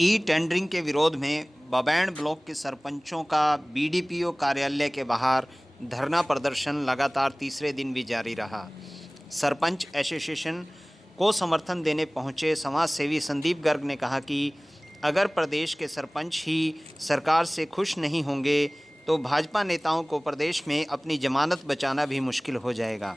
E tendering के विरोध में बबैंड ब्लॉक के सरपंचों का बीडीपीओ कार्यालय के बाहर धरना प्रदर्शन लगातार तीसरे दिन भी जारी रहा। सरपंच एसोसिएशन को समर्थन देने पहुंचे समाज सेवी संदीप गर्ग ने कहा कि अगर प्रदेश के सरपंच ही सरकार से खुश नहीं होंगे तो भाजपा नेताओं को प्रदेश में अपनी जमानत बचाना भी मुश्किल हो जाएगा।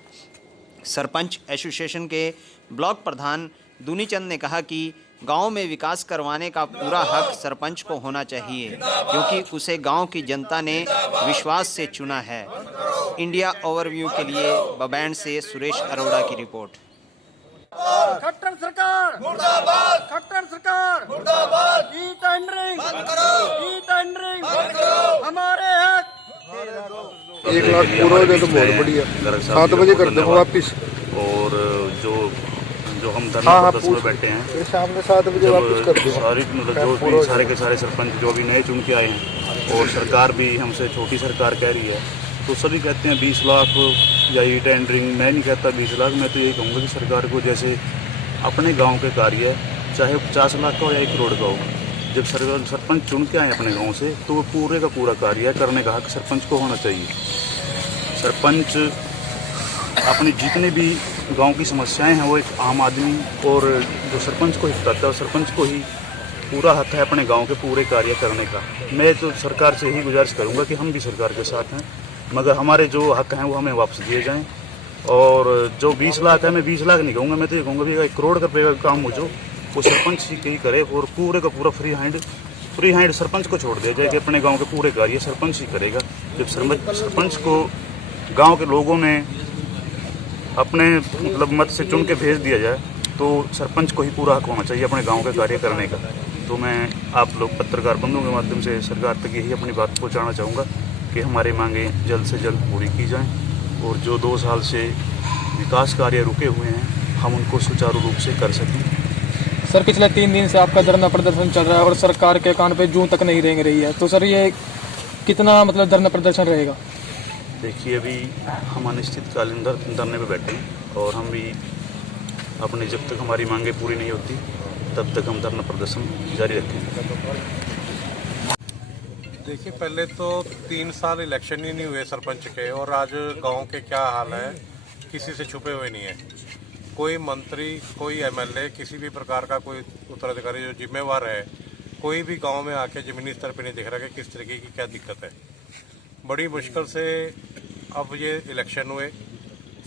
सरपंच एसोसिएशन के ब्लॉक प्रधान दुनीचंद ने कहा कि गांव में विकास करवाने का पूरा हक सरपंच को होना चाहिए, क्योंकि उसे गांव की जनता ने विश्वास से चुना है। इंडिया ओवरव्यू के लिए बबैंड से सुरेश अरोड़ा की रिपोर्ट। खट्टर सरकार मुर्दाबाद, खट्टर सरकार मुर्दाबाद। ई टेंडरिंग बंद करो, ई टेंडरिंग बंद करो, हमारे हक 1 लाख पूरा हो जाए तो बहुत बढ़िया। 7 बजे कर दो वापिस। और जो हम धरना प्रदर्शन में बैठे हैं, शाम में 7 बजे वापस कर दो। सारी जो भी सारे के सारे सरपंच जो भी नए चुन के आए हैं, और सरकार भी हमसे छोटी सरकार कह रही है, तो सभी कहते हैं 20 लाख या ई टेंडरिंग। मैं नहीं कहता 20 लाख, मैं तो यही कहूँगा कि सरकार को जैसे अपने गांव के कार्य, चाहे 50 लाख का हो या 1 करोड़ का हो, जब सरपंच चुन के आए अपने गांव से, तो वो पूरे का पूरा कार्य करने का हक सरपंच को होना चाहिए। सरपंच अपनी जितने भी गांव की समस्याएं हैं वो एक आम आदमी और जो सरपंच को ही बताता है, सरपंच को ही पूरा हक है अपने गांव के पूरे कार्य करने का। मैं तो सरकार से यही गुजारिश करूंगा कि हम भी सरकार के साथ हैं, मगर हमारे जो हक हैं वो हमें वापस दिए जाएं। और जो 20 लाख है, मैं 20 लाख नहीं कहूँगा, मैं तो ये कहूँगा भी 1 करोड़ रुपये का काम हो जो वो सरपंच ही करे, और पूरे का पूरा फ्री हैंड सरपंच को छोड़ दिया जाए कि अपने गांव के पूरे कार्य सरपंच ही करेगा। जब सरपंच को गांव के लोगों ने अपने मत से चुन के भेज दिया जाए, तो सरपंच को ही पूरा हक होना चाहिए अपने गांव के कार्य करने का। तो मैं आप लोग पत्रकार बंधुओं के माध्यम से सरकार तक यही अपनी बात पहुँचाना चाहूँगा कि हमारी मांगें जल्द से जल्द पूरी की जाएँ, और जो 2 साल से विकास कार्य रुके हुए हैं हम उनको सुचारू रूप से कर सकें। सर, पिछले 3 दिन से आपका धरना प्रदर्शन चल रहा है और सरकार के कान पे जूं तक नहीं रेंग रही है, तो सर ये कितना धरना प्रदर्शन रहेगा? देखिए, अभी हम अनिश्चितकालीन धरने पे बैठे हैं, और हम भी अपने जब तक हमारी मांगें पूरी नहीं होती तब तक हम धरना प्रदर्शन जारी रखेंगे। देखिए, पहले तो 3 साल इलेक्शन ही नहीं हुए सरपंच के, और आज गांव के क्या हाल है किसी से छुपे हुए नहीं है। कोई मंत्री, कोई एमएलए, किसी भी प्रकार का कोई उत्तराधिकारी जो जिम्मेवार है, कोई भी गांव में आके जमीनी स्तर पे नहीं दिख रहा कि किस तरीके की क्या दिक्कत है। बड़ी मुश्किल से अब ये इलेक्शन हुए,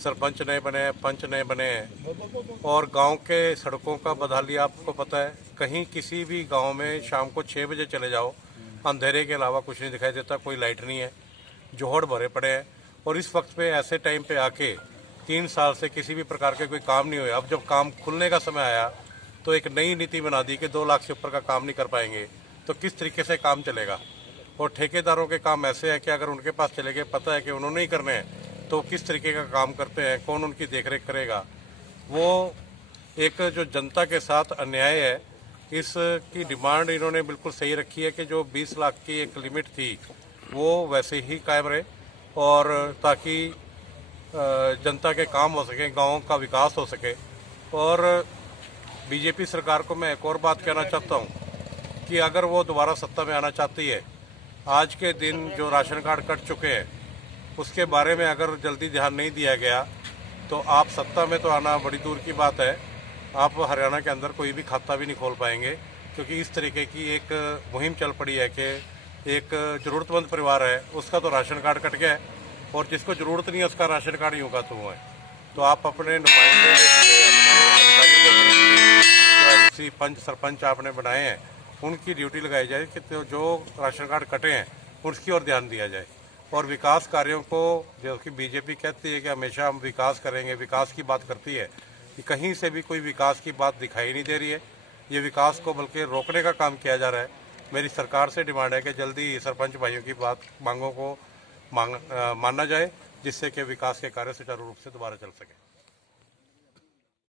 सरपंच नए बने हैं, पंच नए बने हैं, और गांव के सड़कों का बदहाली आपको पता है। कहीं किसी भी गांव में शाम को 6 बजे चले जाओ, अंधेरे के अलावा कुछ नहीं दिखाई देता, कोई लाइट नहीं है, जोहड़ भरे पड़े हैं। और इस वक्त पे ऐसे टाइम पे आके 3 साल से किसी भी प्रकार के कोई काम नहीं हुए। अब जब काम खुलने का समय आया तो एक नई नीति बना दी कि 2 लाख से ऊपर का काम नहीं कर पाएंगे, तो किस तरीके से काम चलेगा। और ठेकेदारों के काम ऐसे है कि अगर उनके पास चले गए, पता है कि उन्होंने ही करने हैं, तो किस तरीके का काम करते हैं, कौन उनकी देखरेख करेगा। वो एक जो जनता के साथ अन्याय है, इसकी डिमांड इन्होंने बिल्कुल सही रखी है कि जो 20 लाख की एक लिमिट थी वो वैसे ही कायम रहे, और ताकि जनता के काम हो सके, गाँव का विकास हो सके। और बीजेपी सरकार को मैं एक और बात कहना चाहता हूँ कि अगर वो दोबारा सत्ता में आना चाहती है, आज के दिन जो राशन कार्ड कट चुके हैं उसके बारे में अगर जल्दी ध्यान नहीं दिया गया तो आप सत्ता में तो आना बड़ी दूर की बात है, आप हरियाणा के अंदर कोई भी खाता भी नहीं खोल पाएंगे। क्योंकि इस तरीके की एक मुहिम चल पड़ी है कि एक ज़रूरतमंद परिवार है उसका तो राशन कार्ड कट गया है, और जिसको ज़रूरत नहीं है उसका राशन कार्ड यूँ का तो हुआ है। तो आप अपने नुमाइंदे जो पंच सरपंच आपने बनाए हैं उनकी ड्यूटी लगाई जाए कि तो जो राशन कार्ड कटे हैं उसकी ओर ध्यान दिया जाए। और विकास कार्यों को, जो कि बीजेपी कहती है कि हमेशा हम विकास करेंगे, विकास की बात करती है, कि कहीं से भी कोई विकास की बात दिखाई नहीं दे रही है। ये विकास को बल्कि रोकने का काम किया जा रहा है। मेरी सरकार से डिमांड है कि जल्दी सरपंच भाइयों की मांगों को मानना जाए, जिससे कि विकास के कार्य सुचारू रूप से दोबारा चल सके।